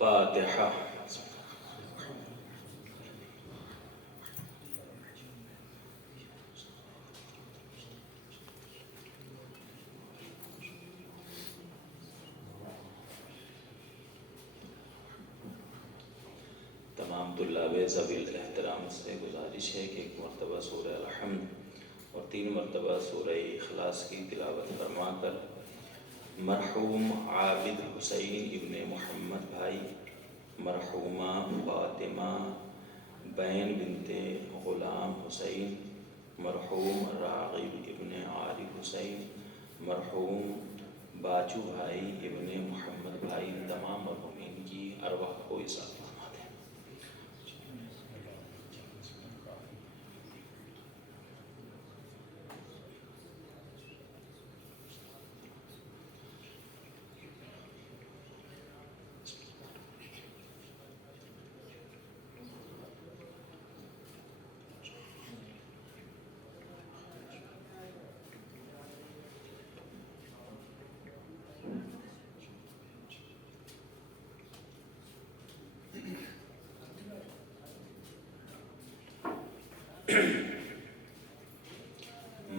فاتحہ۔ تمام طلاب ذوی الاحترام سے گزارش ہے کہ ایک مرتبہ سورہ الحمد اور 3 مرتبہ سورہ اخلاص کی تلاوت فرما کر مرحوم عابد حسین ابن محمد بھائی، مرحومہ فاطمہ بین بنت غلام حسین، مرحوم راغب ابن عارف حسین، مرحوم باچو بھائی ابن محمد بھائی، تمام مرحومین کی ارواح کو اصابت فرما دیں۔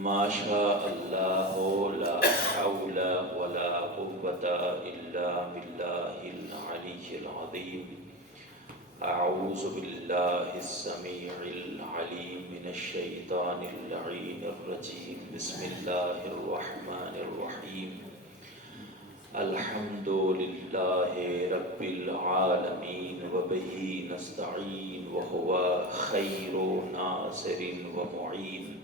ما شاء اللہ لا حول ولا قوة الا باللہ العلی العظیم۔ اعوذ باللہ السمیع العلیم من الشیطان اللعین الرجیم۔ بسم اللہ الرحمن الرحیم۔ الحمد للہ رب العالمین وبہ نستعین وہو خیر ناصر ومعین،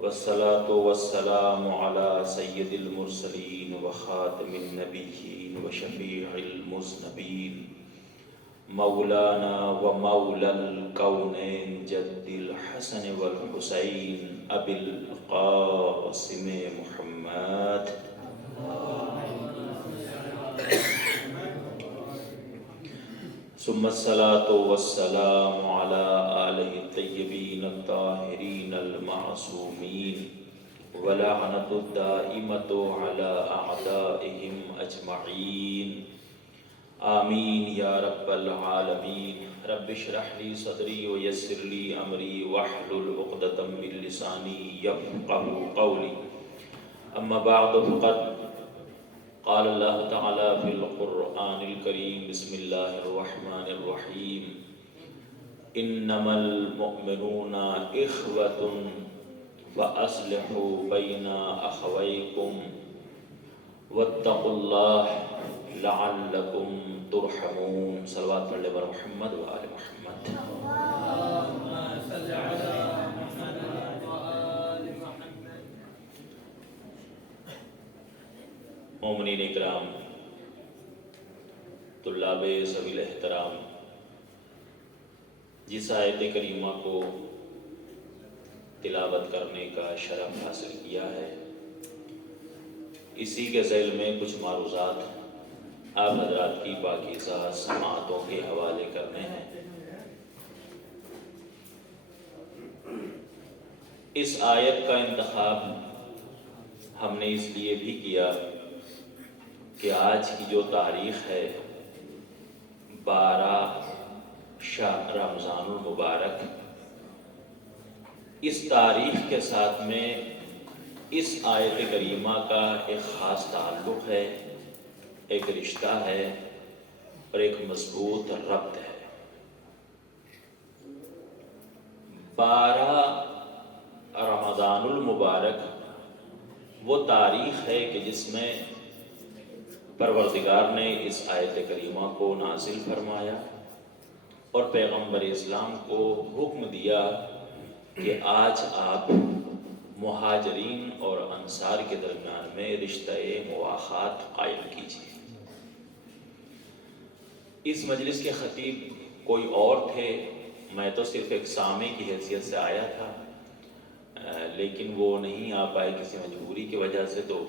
والصلاة والسلام على سید المرسلین وخاتم النبیین وشفیع المذنبین، مولانا ومولا الکونین جد الحسن والحسین ابی القاسم محمد، ثم الصلاة والسلام على آلہ الطیبین الطاہرین المعصومین، ولعنۃ الدائمۃ علی اعدائہم اجمعین، آمین یا رب العالمین۔ رب اشرح لی صدری ویسر لی امری واحلل عقدۃ من لسانی یفقہوا قولی، اما بعد فقد قال اللہ تعالی فی القرآن الکریم۔ بسم اللہ الرحمن الرحیم۔ انما المؤمنون اخوة فاصلحوا بین اخویکم واتقوا اللہ لعلکم ترحمون۔ صلوات پڑھ لے بر محمد و آل محمد۔ مومنین اکرام، طلاب ذوی الاحترام، جس آیت کریمہ کو تلاوت کرنے کا شرف حاصل کیا ہے، اسی کے ذیل میں کچھ معروضات آپ حضرات کی پاکیزہ سماعتوں کے حوالے کرنے ہیں۔ اس آیت کا انتخاب ہم نے اس لیے بھی کیا کہ آج کی جو تاریخ ہے 12 شاہ رمضان المبارک، اس تاریخ کے ساتھ میں اس آیت کریمہ کا ایک خاص تعلق ہے، ایک رشتہ ہے اور ایک مضبوط ربط ہے۔ 12 رمضان المبارک وہ تاریخ ہے کہ جس میں پروردگار نے اس آیت کریمہ کو نازل فرمایا اور پیغمبر اسلام کو حکم دیا کہ آج آپ مہاجرین اور انصار کے درمیان میں رشتہ مواخات قائم کیجیے۔ اس مجلس کے خطیب کوئی اور تھے، میں تو صرف ایک سامع کی حیثیت سے آیا تھا، لیکن وہ نہیں آ پائے کسی مجبوری کی وجہ سے، تو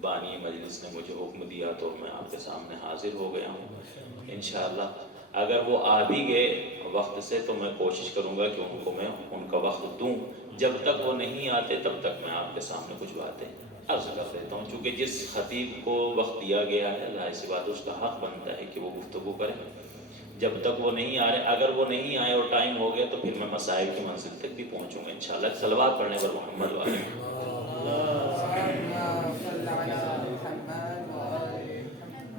بانی مجلس نے مجھے حکم دیا تو میں آپ کے سامنے حاضر ہو گیا ہوں۔ انشاءاللہ اگر وہ آ بھی گئے وقت سے تو میں کوشش کروں گا کہ میں ان کا وقت دوں، جب تک وہ نہیں آتے تب تک میں آپ کے سامنے کچھ باتیں عرض کر دیتا ہوں، چونکہ جس خطیب کو وقت دیا گیا ہے ظاہر سی بات اس کا حق بنتا ہے کہ وہ گفتگو کرے. جب تک وہ نہیں آ رہے، اگر وہ نہیں آئے اور ٹائم ہو گیا تو پھر میں مسائل کی منزل تک بھی پہنچوں گا انشاءاللہ. صلوات پڑھنے پر محمد والے.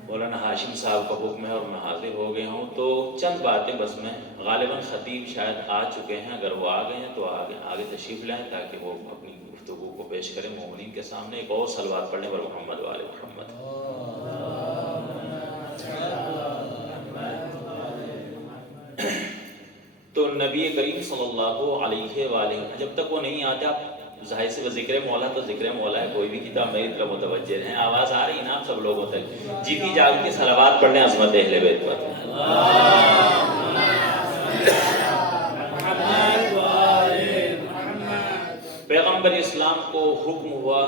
مولانا ہاشم صاحب کا حکم ہے اور میں حاضر ہو گیا ہوں، تو چند باتیں بس میں غالباً خطیب شاید آ چکے ہیں، اگر وہ آ گئے ہیں تو آگے تشریف لائیں تاکہ وہ اپنی گفتگو کو پیش کریں مومنین کے سامنے. ایک اور صلوات پڑھنے پر محمد والے محمد. تو نبی کریم صلی اللہ علیہ وآلہ جب تک وہ نہیں آتے، آپ ظاہر سے ذکر مولا تو ذکر مولا ہے، کوئی بھی کتاب میری طرف متوجہ ہیں. آواز آ رہی ہے نا آپ سب لوگوں تک؟ جیتی جاگتی صلوات پڑھنے عظمت اہل بیت پر. پیغمبر اسلام کو حکم ہوا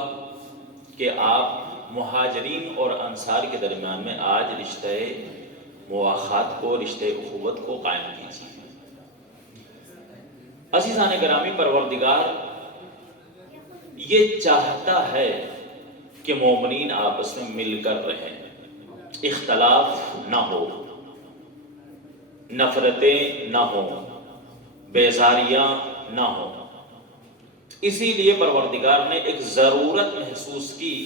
کہ آپ مہاجرین اور انصار کے درمیان میں آج رشتہ مواخات کو، رشتہ اخوت کو قائم کیجیے. عزیزان گرامی، پروردگار یہ چاہتا ہے کہ مومنین آپس میں مل کر رہیں، اختلاف نہ ہو، نفرتیں نہ ہوں، بیزاریاں نہ ہوں. اسی لیے پروردگار نے ایک ضرورت محسوس کی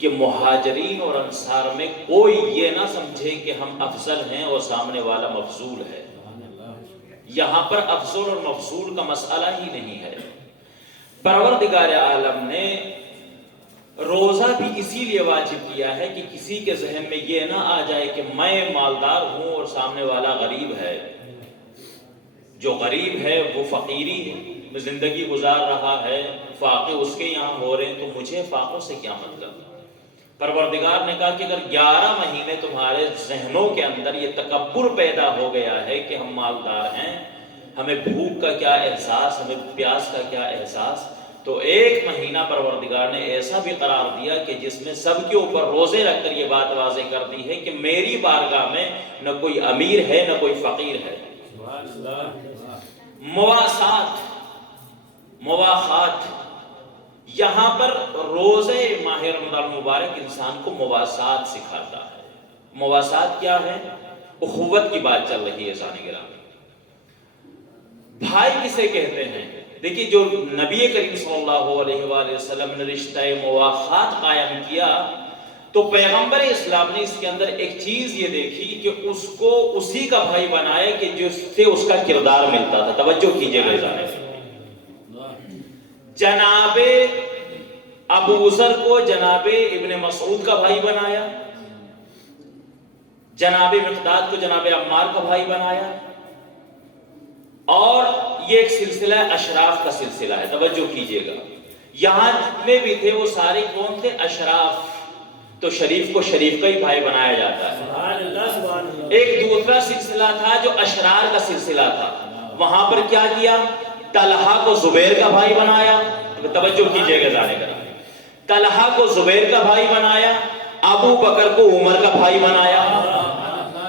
کہ مہاجرین اور انصار میں کوئی یہ نہ سمجھے کہ ہم افضل ہیں اور سامنے والا مفضول ہے. یہاں پر افضل اور مفضول کا مسئلہ ہی نہیں ہے. پروردگار عالم نے روزہ بھی اسی لیے واجب کیا ہے کہ کسی کے ذہن میں یہ نہ آ جائے کہ میں مالدار ہوں اور سامنے والا غریب ہے. جو غریب ہے وہ فقیری میں زندگی گزار رہا ہے، فاقے اس کے یہاں ہو رہے ہیں، تو مجھے فاقوں سے کیا مطلب. پروردگار نے کہا کہ اگر 11 مہینے تمہارے ذہنوں کے اندر یہ تکبر پیدا ہو گیا ہے کہ ہم مالدار ہیں، ہمیں بھوک کا کیا احساس، ہمیں پیاس کا کیا احساس، تو 1 مہینہ پروردگار نے ایسا بھی قرار دیا کہ جس میں سب کے اوپر روزے رکھ کر یہ بات واضح کر دی ہے کہ میری بارگاہ میں نہ کوئی امیر ہے نہ کوئی فقیر ہے. مواخات یہاں پر روزے ماہ رمضان مبارک انسان کو مواسات سکھاتا ہے. مواسات کیا ہے؟ اخوت کی بات چل رہی ہے. ثانی گرامی، بھائی کسے کہتے ہیں؟ دیکھیے، جو نبی کریم صلی اللہ علیہ وآلہ وسلم نے رشتہ مواخات قائم کیا تو پیغمبر اسلام نے اس کے اندر ایک چیز یہ دیکھی کہ اس کو اسی کا بھائی بنائے کہ جس سے اس کا کردار ملتا تھا. توجہ کیجئے گا ذرا. جناب ابو ذر کو جناب ابن مسعود کا بھائی بنایا، جناب مقداد کو جناب عمار کا بھائی بنایا، اور یہ ایک سلسلہ اشراف کا سلسلہ ہے. توجہ کیجئے گا. یہاں جتنے بھی تھے وہ سارے کون تھے؟ اشراف. تو شریف کو شریف کا ہی بھائی بنایا جاتا ہے. ایک دوسرا سلسلہ تھا جو اشرار کا سلسلہ تھا. وہاں پر کیا کیا؟ طلحہ کو زبیر کا بھائی بنایا. توجہ کیجئے گا ذرا. طلحہ کو زبیر کا بھائی بنایا، ابو بکر کو عمر کا بھائی بنایا.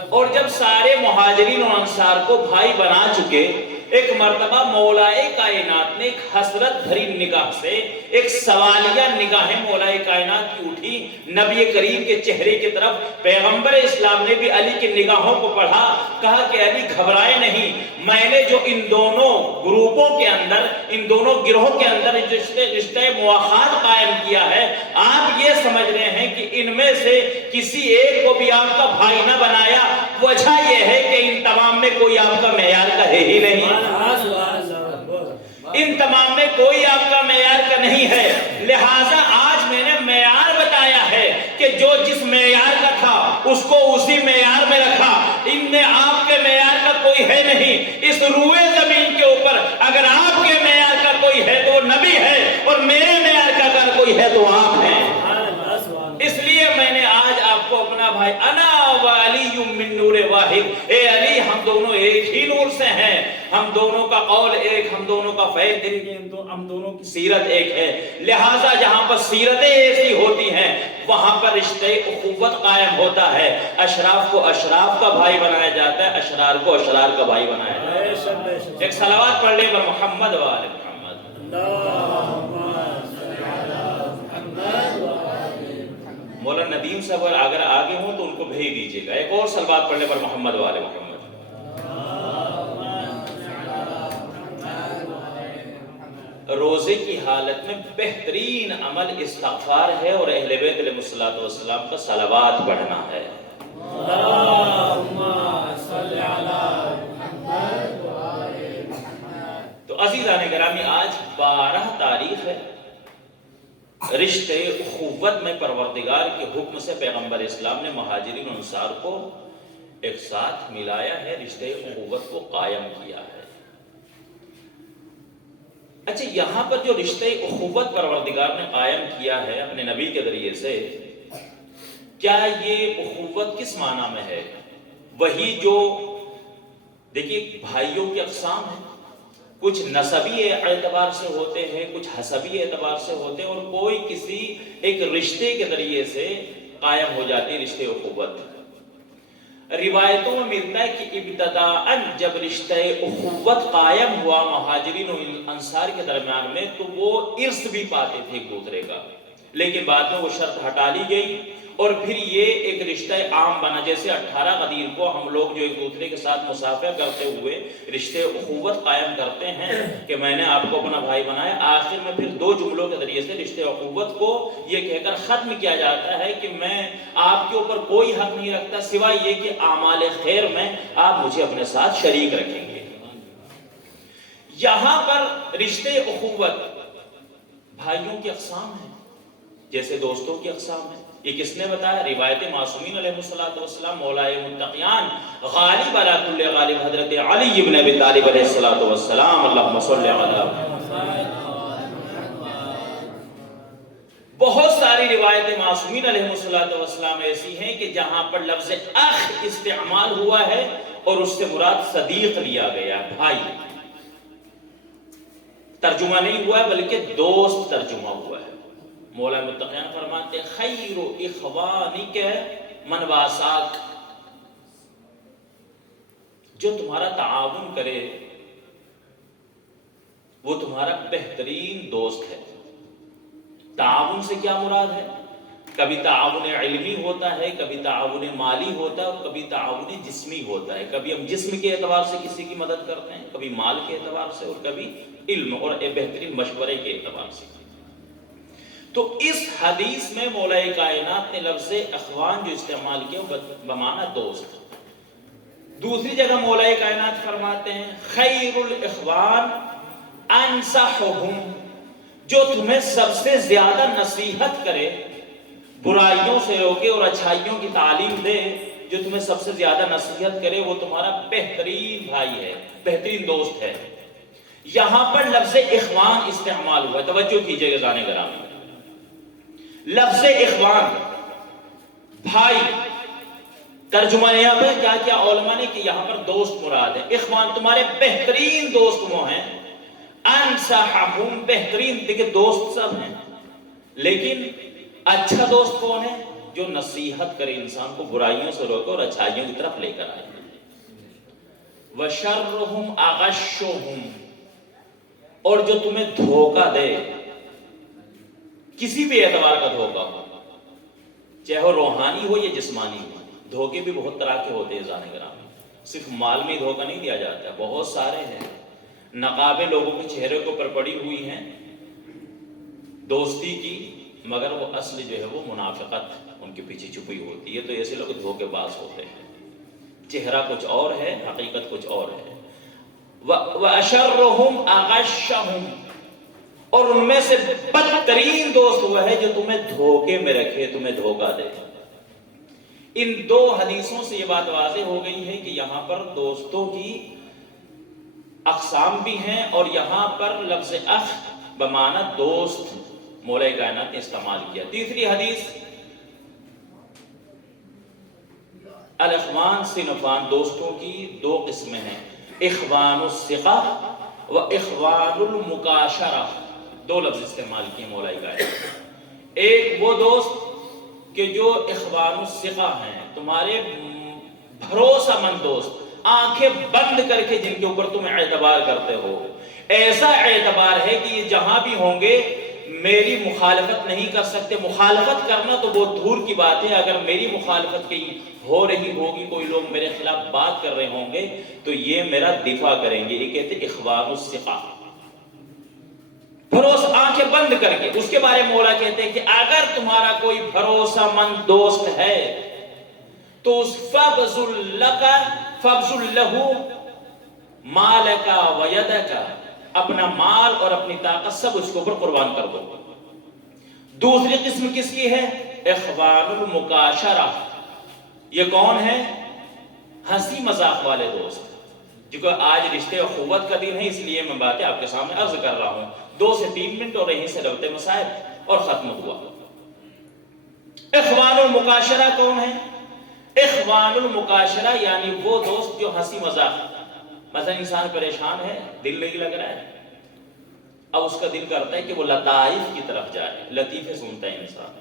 اور جب سارے مہاجرین اور انصار کو بھائی بنا چکے، ایک مرتبہ مولائے کائنات نے ایک حسرت بھری نگاہ سے، ایک سوالیہ نگاہ مولائے کائنات کی اٹھی نبی کریم کے چہرے کی طرف. پیغمبر اسلام نے بھی علی کی نگاہوں کو پڑھا، کہا کہ علی گھبرائے نہیں، میں نے جو ان دونوں گروپوں کے اندر، ان دونوں گروہوں کے اندر رشتہ مواخات قائم کیا ہے، آپ یہ سمجھ رہے ہیں کہ ان میں سے کسی ایک کو بھی آپ کا بھائی نہ بنایا. وجہ یہ ہے کہ ان تمام میں کوئی آپ کا معیار کا ہے ہی نہیں. ان تمام میں کوئی آپ کا معیار کا نہیں ہے. لہٰذا آج میں نے معیار بتایا ہے کہ جو جس معیار کا تھا اس کو اسی معیار میں رکھا. ان میں آپ کے معیار کا کوئی ہے نہیں. اس روئے زمین کے اوپر اگر آپ کے معیار کا کوئی ہے تو وہ نبی ہے، اور میرے معیار کا اگر کوئی ہے تو آپ ہیں. اس لیے میں نے آج آپ کو اپنا بھائی، انا وعلی من نور واحد، اے علی ہم دونوں ایک ہی نور سے ہیں، ہم دونوں کا قول ایک، ہم دونوں کا فعل ایک، ہم دونوں کی سیرت ایک ہے. لہٰذا جہاں پر سیرتیں ایسی ہوتی ہیں وہاں پر رشتہ اخوت قائم ہوتا ہے. اشراف کو اشراف کا بھائی بنایا جاتا ہے، اشرار کو اشرار کا بھائی بنایا جاتا ہے. ایک صلوات پڑھ لیں پر محمد و آل محمد. مولانا ندیم صاحب اگر آگے ہوں تو ان کو بھیج دیجیے گا، ایک اور صلوات پڑھنے پر محمد والے محمد۔ روزے کی حالت میں بہترین عمل استغفار ہے اور اہل بیت علیہ الصلوۃ والسلام کا صلوات پڑھنا ہے۔ تو عزیزان گرامی، آج 12 تاریخ ہے۔ رشتے اخوت میں پروردگار کے حکم سے پیغمبر اسلام نے مہاجرین و انصار کو ایک ساتھ ملایا ہے، رشتے اخوت کو قائم کیا ہے۔ اچھا، یہاں پر جو رشتے اخوت پروردگار نے قائم کیا ہے اپنے نبی کے ذریعے سے، کیا یہ اخوت کس معنی میں ہے؟ وہی جو دیکھیے بھائیوں کی اقسام ہیں، کچھ نسبی اعتبار سے ہوتے ہیں، کچھ حسبی اعتبار سے ہوتے ہیں، اور کوئی کسی ایک رشتے کے ذریعے سے قائم ہو جاتی ہے رشتے اخوت۔ روایتوں میں ملتا ہے کہ ابتداءً جب رشتہ اخوت قائم ہوا مہاجرین و انصار کے درمیان میں، تو وہ ارث بھی پاتے تھے ایک دوسرے کا، لیکن بعد میں وہ شرط ہٹا لی گئی اور پھر یہ ایک رشتہ عام بنا۔ جیسے 18 غدیر کو ہم لوگ جو ایک دوسرے کے ساتھ مصافحہ کرتے ہوئے رشتے اخوت قائم کرتے ہیں کہ میں نے آپ کو اپنا بھائی بنایا، آخر میں پھر 2 جملوں کے ذریعے سے رشتے اخوت کو یہ کہہ کر ختم کیا جاتا ہے کہ میں آپ کے اوپر کوئی حق نہیں رکھتا سوائے یہ کہ اعمال خیر میں آپ مجھے اپنے ساتھ شریک رکھیں گے۔ یہاں پر رشتے اخوت بھائیوں کی اقسام ہیں، جیسے دوستوں کی اقسام ہیں۔ یہ کس نے بتایا؟ روایت معصومین علیہ الصلوۃ والسلام، مولائے متقیان غالب علی کل غالب حضرت علی ابن ابی طالب علیہ الصلوۃ والسلام، اللہم صل علی۔ بہت ساری روایت معصومین علیہ الصلوۃ والسلام ایسی ہیں کہ جہاں پر لفظ اخ استعمال ہوا ہے اور اس سے مراد صدیق لیا گیا، بھائی ترجمہ نہیں ہوا ہے بلکہ دوست ترجمہ ہوا ہے۔ مولا متقیان فرماتے ہیں خیر اخوانک من واساک، جو تمہارا تعاون کرے وہ تمہارا بہترین دوست ہے۔ تعاون سے کیا مراد ہے؟ کبھی تعاون علمی ہوتا ہے، کبھی تعاون مالی ہوتا ہے، اور کبھی تعاون جسمی ہوتا ہے۔ کبھی ہم جسم کے اعتبار سے کسی کی مدد کرتے ہیں، کبھی مال کے اعتبار سے، اور کبھی علم اور بہترین مشورے کے اعتبار سے۔ تو اس حدیث میں مولا کائنات نے لفظ اخوان جو استعمال کیا بمعنی دوست۔ دوسری جگہ مولا کائنات فرماتے ہیں خیر الاخوان انصحہم، جو تمہیں سب سے زیادہ نصیحت کرے، برائیوں سے روکے اور اچھائیوں کی تعلیم دے، جو تمہیں سب سے زیادہ نصیحت کرے وہ تمہارا بہترین بھائی ہے، بہترین دوست ہے۔ یہاں پر لفظ اخوان استعمال ہوا ہے، توجہ کیجئے گا گانے گرامی۔ لفظ اخوان بھائی، ترجمہ یہاں پہ کیا کیا علماء نے کہ یہاں پر دوست مراد ہے۔ اخوان تمہارے بہترین دوست وہ ہیں، انصحہم بہترین، دیکھیں دوست سب ہیں لیکن اچھا دوست کون ہے؟ جو نصیحت کرے انسان کو، برائیوں سے روکے اور اچھائیوں کی طرف لے کر آئے۔ وشرہم اغشہم، اور جو تمہیں دھوکہ دے، کسی بھی اعتبار کا دھوکہ ہو، چاہے وہ روحانی ہو یا جسمانی ہو۔ دھوکے بھی بہت طرح کے ہوتے ہیں زانے گرامی، صرف مال میں دھوکہ نہیں دیا جاتا ہے، بہت سارے ہیں۔ نقابیں لوگوں کے چہرے کے اوپر پڑی ہوئی ہیں دوستی کی، مگر وہ اصل جو ہے وہ منافقت ان کے پیچھے چھپی ہوتی ہے۔ تو ایسے لوگ دھوکے باز ہوتے ہیں، چہرہ کچھ اور ہے، حقیقت کچھ اور ہے۔ وَأَشَرُّهُمْ أَغَشَّهُمْ، اور ان میں سے بدترین دوست وہ ہے جو تمہیں دھوکے میں رکھے، تمہیں دھوکہ دے۔ ان 2 حدیثوں سے یہ بات واضح ہو گئی ہے کہ یہاں پر دوستوں کی اقسام بھی ہیں، اور یہاں پر لفظ اخ بمعنی دوست مولا کائنات نے استعمال کیا۔ تیسری حدیث، الاخوان صنفان، دوستوں کی 2 قسمیں ہیں، اخوان الثقہ و اخوان المکاشرہ، 2 لفظ استعمال کیے مولا کائنات۔ ایک وہ دوست کہ جو اخوان الثقہ ہیں، تمہارے بھروسہ مند دوست، آنکھیں بند کر کے جن کے اوپر تم اعتبار کرتے ہو، ایسا اعتبار ہے کہ یہ جہاں بھی ہوں گے میری مخالفت نہیں کر سکتے. مخالفت کرنا تو بہت دور کی بات ہے، اگر میری مخالفت کہیں ہو رہی ہوگی، کوئی لوگ میرے خلاف بات کر رہے ہوں گے تو یہ میرا دفاع کریں گے. یہ کہتے اخوان الثقہ، بھروسہ آنکھیں بند کر کے. اس کے بارے میں مولا کہتے ہیں کہ اگر تمہارا کوئی بھروسہ مند دوست ہے تو اس فَبْذُلْ لَهُ مَالَكَ وَيَدَكَ، اپنا مال اور اپنی طاقت سب اس کے اوپر قربان کر دو. دوسری قسم کس کی ہے؟ اخوان المکاشرہ. یہ کون ہے؟ ہنسی مذاق والے دوست. جو آج رشتے اخوت کا دن ہے، اس لیے میں باتیں آپ کے سامنے عرض کر رہا ہوں. 2 سے 3 منٹ اور یہیں سے ربط مسائل اور ختم ہوا. اخوان المکاشرہ کون ہے؟ اخوان المکاشرہ یعنی وہ دوست جو ہنسی مذاق. مثلا انسان پریشان ہے، دل نہیں لگ رہا ہے، اب اس کا دل کرتا ہے کہ وہ لطائف کی طرف جائے، لطیفے سنتا ہے انسان.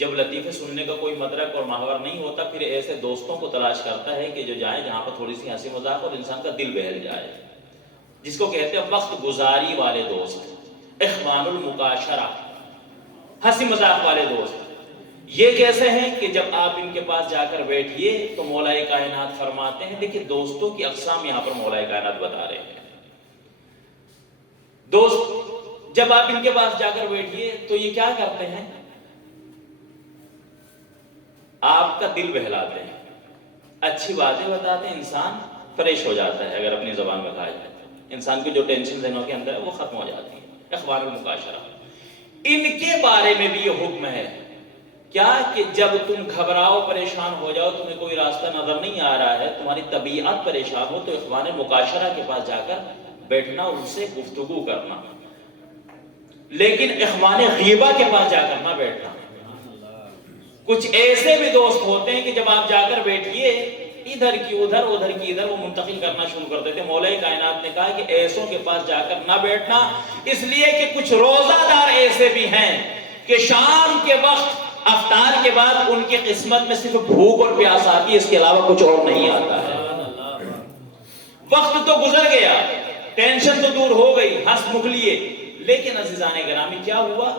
جب لطیفے سننے کا کوئی مدرک اور محور نہیں ہوتا، پھر ایسے دوستوں کو تلاش کرتا ہے کہ جو جائیں جہاں پر تھوڑی سی ہنسی مذاق اور انسان کا دل بہل جائے، جس کو کہتے ہیں وقت گزاری والے دوست. اخوان المکاشرہ، ہنسی مذاق والے دوست. یہ کیسے ہیں کہ جب آپ ان کے پاس جا کر بیٹھیے تو مولا کائنات فرماتے ہیں، دیکھیں دوستوں کی اقسام یہاں پر مولا کائنات بتا رہے ہیں. دوست جب آپ ان کے پاس جا کر بیٹھیے تو یہ کیا کرتے ہیں؟ آپ کا دل بہلاتے ہیں، اچھی باتیں بتاتے ہیں، انسان فریش ہو جاتا ہے. اگر اپنی زبان میں کہا جائے انسان کی جو ٹینشن ذہنوں کے اندر ہے وہ ختم ہو جاتی ہے. اخوان المکاشرہ، ان کے بارے میں بھی یہ حکم ہے کیا کہ جب تم گھبراؤ، پریشان ہو جاؤ، تمہیں کوئی راستہ نظر نہیں آ رہا ہے، تمہاری طبیعت پریشان ہو، تو اخوان مکاشرہ کے پاس جا کر بیٹھنا، ان سے گفتگو کرنا. لیکن اخوان غیبہ کے پاس جا کر نہ بیٹھنا. کچھ ایسے بھی دوست ہوتے ہیں کہ جب آپ جا کر بیٹھیے ادھر کی ادھر، ادھر کی ادھر، وہ منتقل کرنا شروع کر دیتے. مولا کائنات نے کہا کہ ایسوں کے پاس جا کر نہ بیٹھنا، اس لیے کہ کچھ روزہ دار ایسے بھی ہیں کہ شام کے وقت افطار کے بعد ان کی قسمت میں صرف بھوک اور پیاس آتی ہے، اس کے علاوہ کچھ اور نہیں آتا ہے. وقت تو گزر گیا، ٹینشن تو دور ہو گئی، ہنس مکھ لیے، لیکن عزیزان گرامی کیا ہوا؟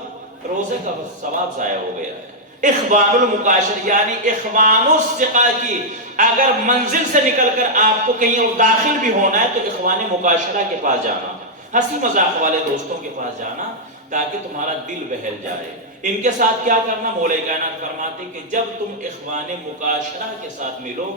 روزے کا ثواب ضائع ہو گیا ہے. اخوان المکاشر یعنی اخوان الثقہ کی اگر منزل سے نکل کر آپ کو کہیں اور داخل بھی ہونا ہے تو اخوان مکاشرہ کے پاس جانا، ہنسی مذاق والے دوستوں کے پاس جانا تاکہ تمہارا دل بہل جائے. ان کے ساتھ کیا کرنا؟ مولا کائنات فرماتے کہ جب تم اخوان مکاشرہ کے ساتھ ملو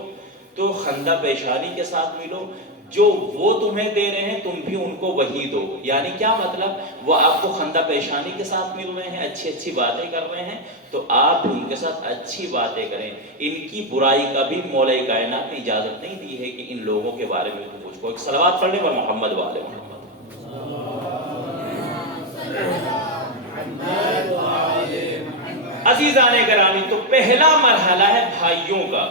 تو خندہ پیشانی کے ساتھ ملو. جو وہ تمہیں دے رہے ہیں تم بھی ان کو وہی دو. یعنی کیا مطلب؟ وہ آپ کو خندہ پیشانی کے ساتھ مل رہے ہیں، اچھی اچھی باتیں کر رہے ہیں، تو آپ ان کے ساتھ اچھی باتیں کریں. ان کی برائی کا بھی مولا کائنات نے اجازت نہیں دی ہے کہ ان لوگوں کے بارے میں تو مجھ کو. ایک صلوات پڑھنے پر محمد والے محمد. عزیزان گرامی، تو پہلا مرحلہ ہے بھائیوں کا.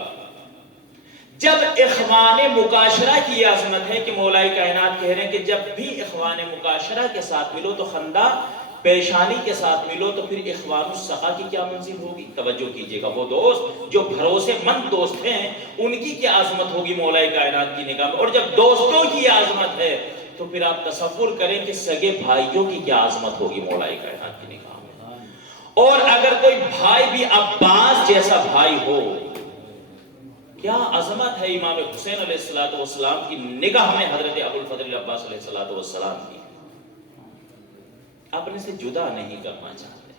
جب اخوان مکاشرہ کی عظمت ہے کہ مولا کائنات کہہ رہے ہیں کہ جب بھی اخوان مکاشرہ کے ساتھ ملو تو خندہ پیشانی کے ساتھ ملو، تو پھر اخوان الثقہ کی کیا منزل ہوگی؟ توجہ کیجئے گا. وہ دوست جو بھروسے مند دوست ہیں ان کی کیا عظمت ہوگی مولا کائنات کی نگاہ میں. اور جب دوستوں کی عظمت ہے تو پھر آپ تصور کریں کہ سگے بھائیوں کی کیا عظمت ہوگی مولا کائنات کی نگاہ میں. اور اگر کوئی بھائی بھی عباس جیسا بھائی ہو، کیا عظمت ہے امام حسین علیہ السلام کی نگاہ میں حضرت ابو الفضل عباس علیہ السلام کی. اپنے سے جدا نہیں کرنا چاہتے.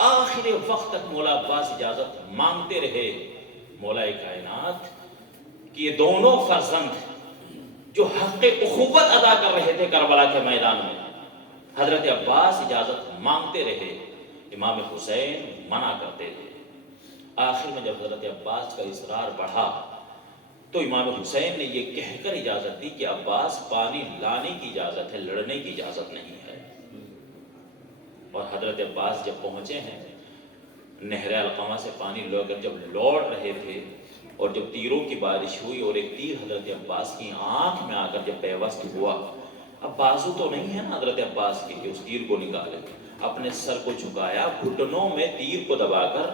آخر وقت تک مولا عباس اجازت مانگتے رہے مولا کائنات کہ یہ دونوں فرزند جو حق اخوت ادا کر رہے تھے کربلا کے میدان میں، حضرت عباس اجازت مانگتے رہے، امام حسین منع کرتے تھے. آخر میں جب حضرت عباس کا اصرار بڑھا تو امام حسین نے یہ کہہ کر اجازت دی کہ عباس پانی لانے کی اجازت ہے، لڑنے کی اجازت نہیں ہے. اور حضرت عباس جب پہنچے ہیں نہر علقمہ سے پانی لے کر جب لوٹ رہے تھے، اور جب تیروں کی بارش ہوئی اور ایک تیر حضرت عباس کی آنکھ میں آ کر جب پیوست ہوا، اب بازو تو نہیں ہے نا حضرت عباس کے کہ اس تیر کو نکالے، اپنے سر کو جھکایا، گھٹنوں میں تیر کو دبا کر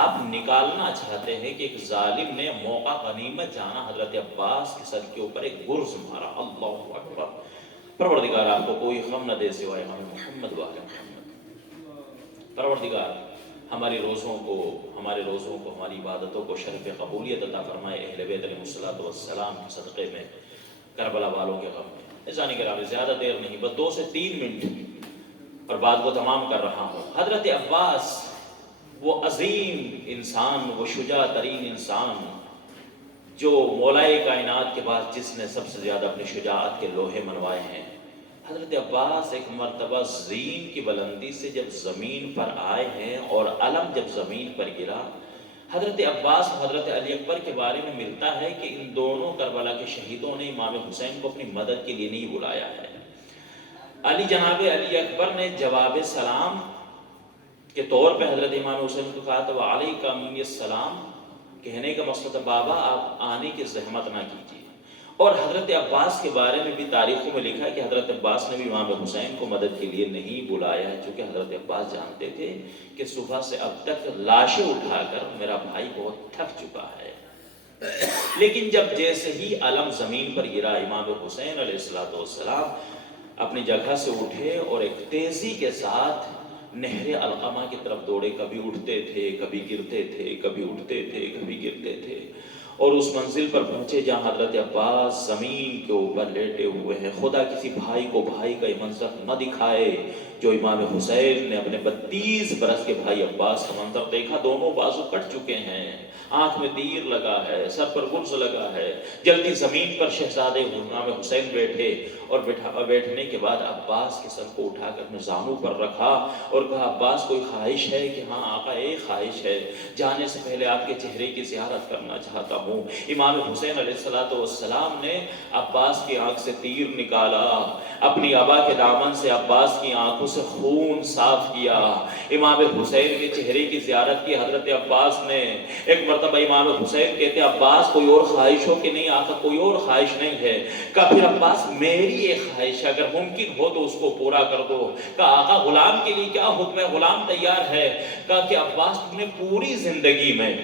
آپ نکالنا چاہتے ہیں کہ ایک ظالم نے موقع غنیمت جانا حضرت عباس کے سر کے اوپر ایک گرز مارا. اللہ اکبر. پروردگار آپ کو کوئی غم نہ دے سوائے غم محمد و آل محمد۔ پروردگار ہمارے روزوں کو ہماری عبادتوں کو شرف قبولیت عطا فرمائے، اہل بیت علیہ الصلوۃ والسلام کے صدقے میں، کربلا والوں کے غم میں۔ ثانی کرام، زیادہ دیر نہیں، بس 2 سے 3 منٹ اور بات کو تمام کر رہا ہوں۔ حضرت عباس وہ عظیم انسان، وہ شجاع ترین انسان، جو مولائے کائنات کے بعد جس نے سب سے زیادہ اپنی شجاعت کے لوہے منوائے ہیں، حضرت عباس ایک مرتبہ زین کی بلندی سے جب زمین پر آئے ہیں اور علم جب زمین پر گرا، حضرت عباس اور حضرت علی اکبر کے بارے میں ملتا ہے کہ ان دونوں کربلا کے شہیدوں نے امام حسین کو اپنی مدد کے لیے نہیں بلایا ہے۔ جناب علی اکبر نے جواب سلام کے طور پہ حضرت امام حسین کو کہا تو وعلیکم السلام، کہنے کا مقصد ہے بابا آپ آنے کی زحمت نہ کیجیے۔ اور حضرت عباس کے بارے میں بھی تاریخوں میں لکھا ہے کہ حضرت عباس نے بھی امام حسین کو مدد کے لیے نہیں بلایا ہے، چونکہ حضرت عباس جانتے تھے کہ صبح سے اب تک لاشیں اٹھا کر میرا بھائی بہت تھک چکا ہے۔ لیکن جب جیسے ہی علم زمین پر گرا، امام حسین علیہ السلام اپنی جگہ سے اٹھے اور ایک تیزی کے ساتھ نہر علقمہ کی طرف دوڑے، کبھی اٹھتے تھے کبھی گرتے تھے، کبھی اٹھتے تھے کبھی گرتے تھے، اور اس منزل پر پہنچے جہاں حضرت عباس زمین کے اوپر لیٹے ہوئے ہیں۔ خدا کسی بھائی کو بھائی کا یہ منظر نہ دکھائے جو امام حسین نے اپنے 32 برس کے بھائی عباس کا منظر دیکھا۔ دونوں بازو کٹ چکے ہیں، آنکھ میں تیر لگا ہے، سر پر گرز لگا ہے۔ جلدی زمین پر شہزادے امام حسین بیٹھے اور بیٹھنے کے بعد عباس کے سر کو اٹھا کر اپنے زانوں پر رکھا اور کہا عباس کوئی خواہش ہے؟ کہ ہاں آقا ایک خواہش ہے، جانے سے پہلے آپ کے چہرے کی زیارت کرنا چاہتا ہوں۔ امام حسین علیہ السلام نے عباس کی آنکھ سے تیر نکالا، اپنی عبا کے دامن سے عباس کی آنکھوں سے خون صاف کیا، امام حسین کے چہرے کی زیارت کی۔ حضرت عباس نے ایک مرتبہ امام حسین کہتے عباس کوئی اور خواہش ہو؟ کہ نہیں آقا کوئی اور خواہش نہیں ہے۔ کہا پھر عباس میری ایک خواہش ہے، اگر ممکن ہو تو اس کو پورا کر دو۔ کہا آقا غلام کے لیے کیا حکم ہے؟ غلام تیار ہے۔ کہا کہ عباس تم نے پوری زندگی میں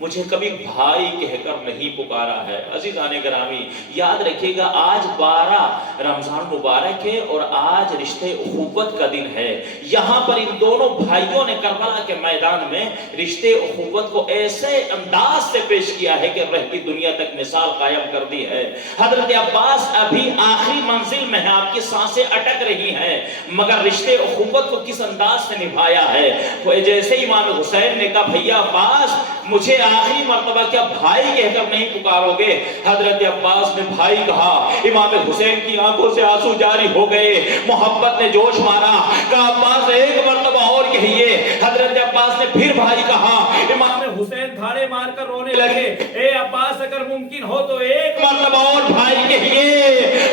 مجھے کبھی بھائی کہہ کر نہیں پکارا ہے۔ عزیزان گرامی یاد رکھیے گا، آج 12 رمضان مبارک ہے اور آج رشتے اخوت کا دن ہے۔ یہاں پر ان دونوں بھائیوں نے کربلا کے میدان میں رشتے اخوت کو ایسے انداز سے پیش کیا ہے کہ رہتی دنیا تک مثال قائم کر دی ہے۔ حضرت عباس ابھی آخری منزل میں ہیں، آپ کی سانسیں اٹک رہی ہیں، مگر رشتے اخوت کو کس انداز سے نبھایا ہے۔ جیسے امام حسین نے کہا بھیا عباس مجھے آخری مرتبہ کیا بھائی کہہ کر نہیں پکارو گے؟ حضرت عباس نے بھائی کہا، امام حسین کی آنکھوں سے آنسو جاری ہو گئے، محبت نے جوش مارا۔ کہا عباس ایک مرتبہ اور کہیے۔ حضرت عباس نے پھر بھائی کہا، امام حسین دھاڑے مار کر رونے لگے، اے عباس اگر ممکن ہو تو ایک مرتبہ اور بھائی کہیے۔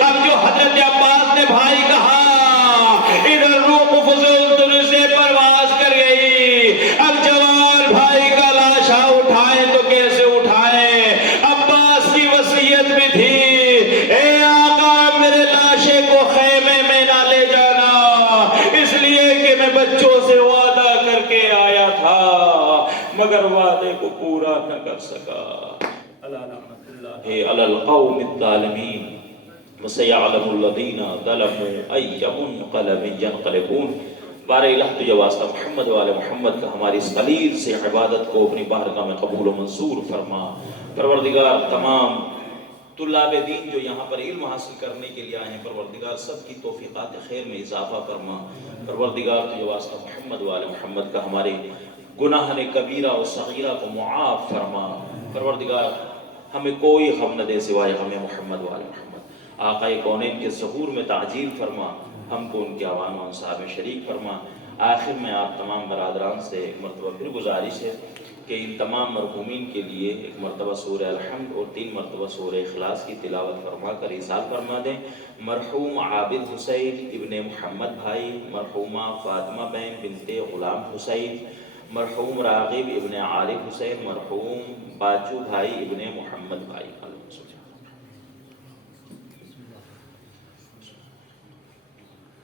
اب جو حضرت عباس نے بھائی کہا، ادھر روح مفضل دل سے پرواز کر گئی۔ اب جوان بھائی کا لاشا اٹھائیں تو کیسے اٹھائیں؟ عباس کی وصیت بھی تھی، اے آقا میرے لاشے کو خیمے میں نہ لے جانا، اس لیے کہ میں بچوں سے وعدہ کر کے آیا تھا مگر وعدے کو پورا نہ کر سکا۔ علی القوم الظالمین وسيعلم الذين ظلموا أي منقلب ينقلبون۔ بار الہ تجھے واسطہ محمد والے محمد کا ہماری اس قلیل سے عبادت کو اپنی بارگاہ میں قبول و منظور فرما۔ پروردگار تمام طلاب دین جو یہاں پر علم حاصل کرنے کے لیے آئے ہیں، پروردگار سب کی توفیقات خیر میں اضافہ فرما۔ پروردگار تجھے واسطہ محمد والے محمد کا ہمارے گناہ کبیرہ و صغیرہ کو معاف فرما۔ پروردگار ہمیں کوئی غم نہ دے سوائے غم محمد والے محمد۔ آقا کونین کے ظہور میں تعجیل فرما، ہم کو ان کے عوان و انصار میں شریک فرما۔ آخر میں آپ تمام برادران سے ایک مرتبہ پھر گزارش ہے کہ ان تمام مرحومین کے لیے ایک مرتبہ سورہ الحمد اور 3 مرتبہ سورہ اخلاص کی تلاوت فرما کر ایصال فرما دیں۔ مرحوم عابد حسین ابن محمد بھائی، مرحومہ فاطمہ بین بنت غلام حسین، مرحوم راغب ابن عارف حسین، مرحوم باچو بھائی ابن محمد بھائی۔